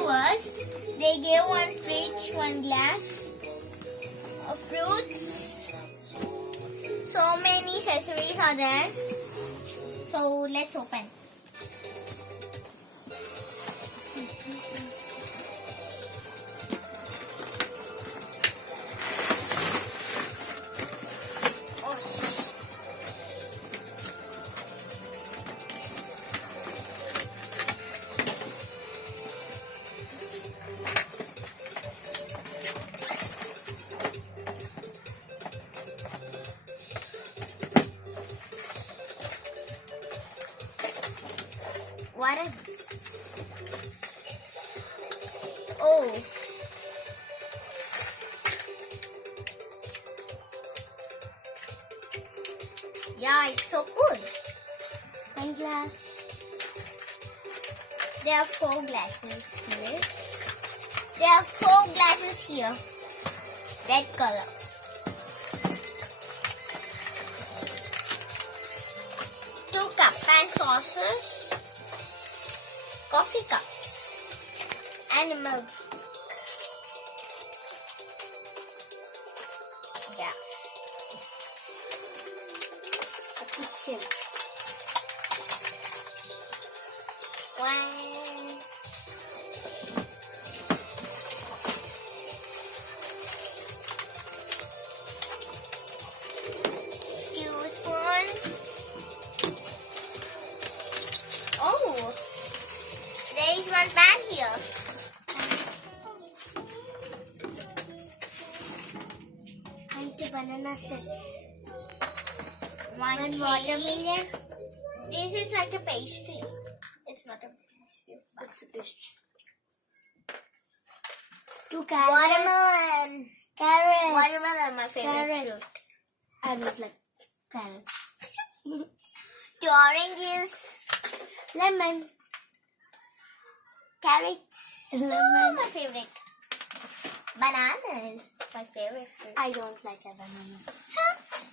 to us. They gave one fridge, one glass of fruits. So many accessories are there. So let's open. What is this? Oh. Yeah, it's so cool. One glass. There are 4 glasses here. There are 4 glasses here. Red color. Two cups and saucers. Coffee cups and milk. Yeah. A kitchen. One. Two spoons. Oh. There is one pan here. And 2 banana sets. One watermelon. This is like a pastry. It's not a pastry. It's a pastry. 2 carrots. Watermelon. Carrots. Watermelon, my favorite fruit. I don't like carrots. 2 oranges. Lemon. Carrots. Lemon. My favorite. Bananas. My favorite fruit. I don't like a banana.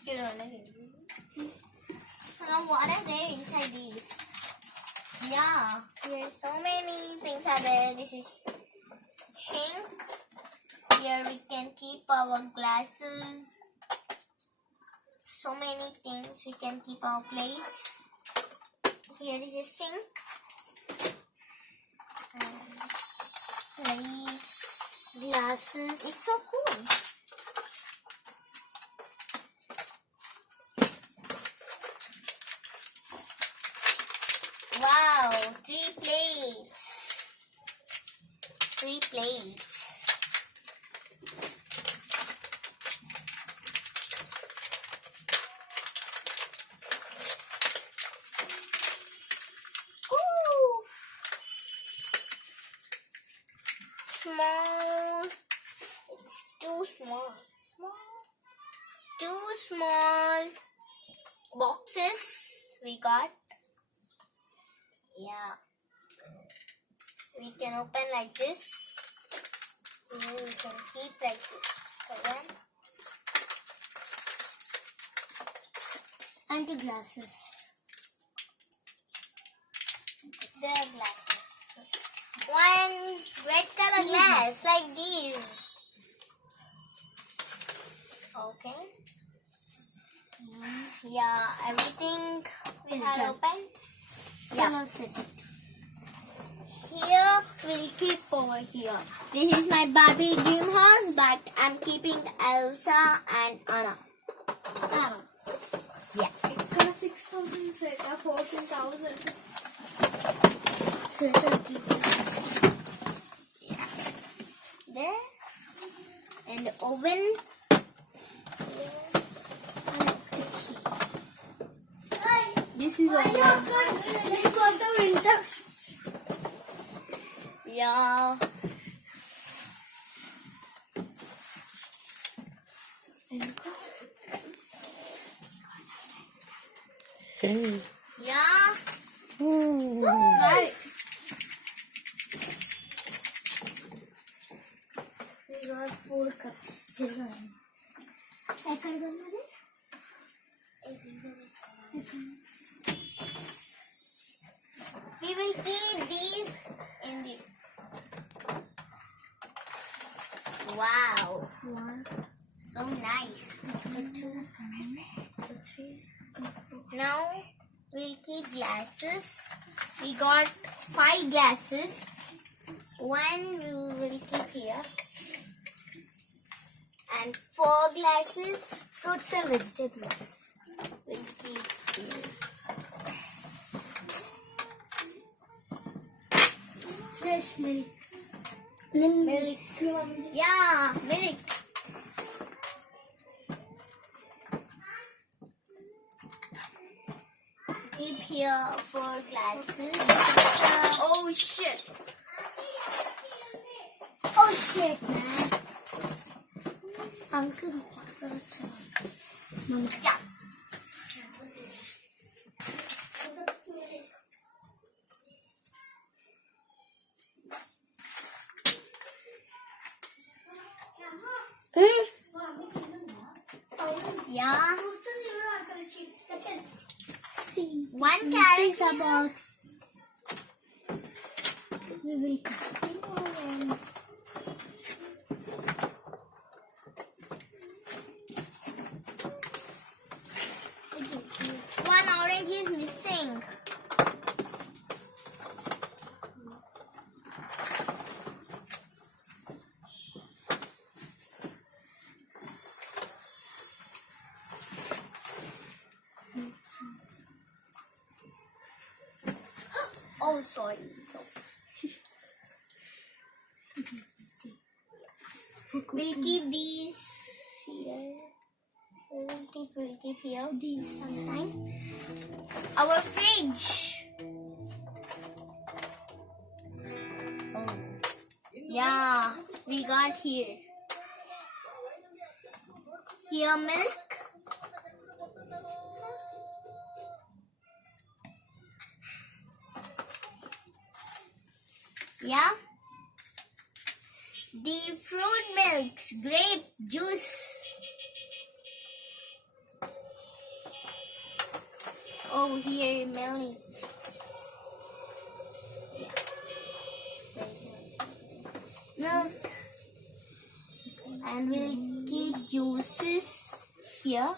You don't like it? What are there inside these? Yeah. There's so many things are there. This is sink. Here we can keep our glasses. So many things. We can keep our plates. Here is a sink. Plates, glasses. It's so cool. Wow, 3 plates. 3 plates. Ooh. Small. It's too small. Two small boxes we got. Yeah. We can open like this. And then we can keep like this. Okay. And 2 glasses. There are glasses. One red color glass like these. Okay. Yeah, everything is done. Open. So now set it. Here we'll keep over here. This is my Barbie dream house, but I'm keeping Elsa and Anna. Yeah. It costs 6,000 sweater, 14,000. Sweater keep it. Yeah. There. And the oven. This is all. This was the winter. Yeah. Yeah. Right. We got 4 cups. We will keep these in this. Wow. 1, So nice. 2, 3. Now we'll keep glasses. We got 5 glasses. One we will keep here. And 4 glasses Fruits and vegetables. we'll keep here. Fresh milk. Then Milk. Yeah, milk. Keep here 4 glasses. Oh shit. Oh shit, man. Uncle. Yeah. Yeah. See. 1 carrot. Pizza box. We will continue. One orange is missing. Oh, sorry. We'll keep these here. We'll keep here. These. Sometime. Our fridge. Oh. Yeah, we got here. Here milk. Yeah. The fruit milks, grape juice. Oh, here milk. Milk. And we'll keep juices here.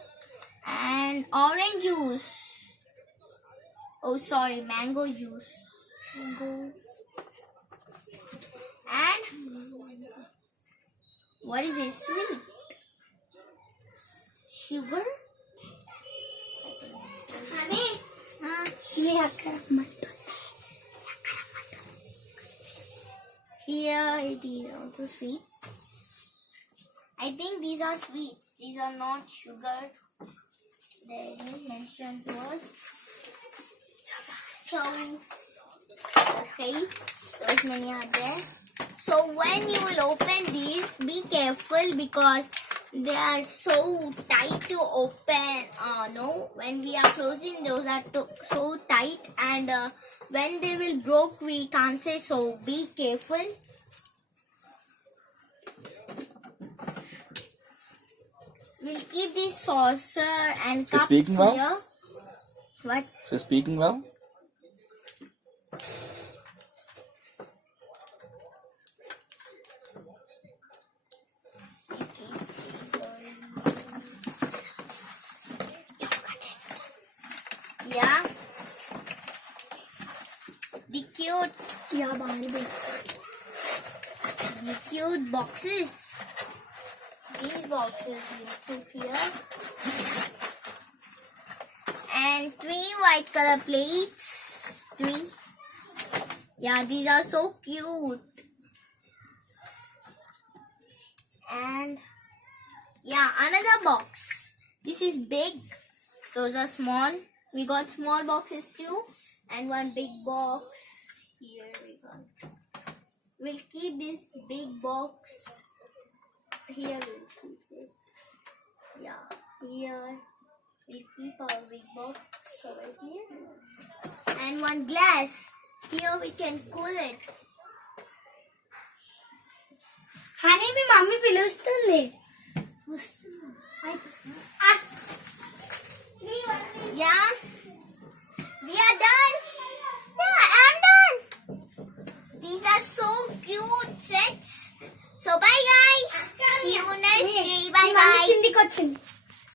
And orange juice. Oh, sorry, mango juice. Mango. And what is this? Sweet. Sugar? Honey. Huh? Here it is also sweet. I think these are sweets. These are not sugar. They didn't mention to us. So, okay, those many are there. So when you will open these, be careful because they are so tight to open. No, when we are closing, those are so tight, and when they will broke, we can't say. So be careful. We'll keep this saucer and She's cups speaking well? here. What? She's speaking well? Yeah. The cute Yeah, Barbie. The cute boxes. These boxes we keep here. And 3 white color plates. 3. Yeah, these are so cute. And yeah, another box. This is big. Those are small. We got small boxes too. And one big box. Here we got. We'll keep this big box. Here we'll keep it. Yeah, here we'll keep our big box over here. And one glass. Here we can cool it. Honey, me mummy పిలుస్తుంది. Yeah? We are done? Yeah, I'm done. These are so cute sets. So bye guys. See you next day. Bye bye. కిందికి వచ్చింది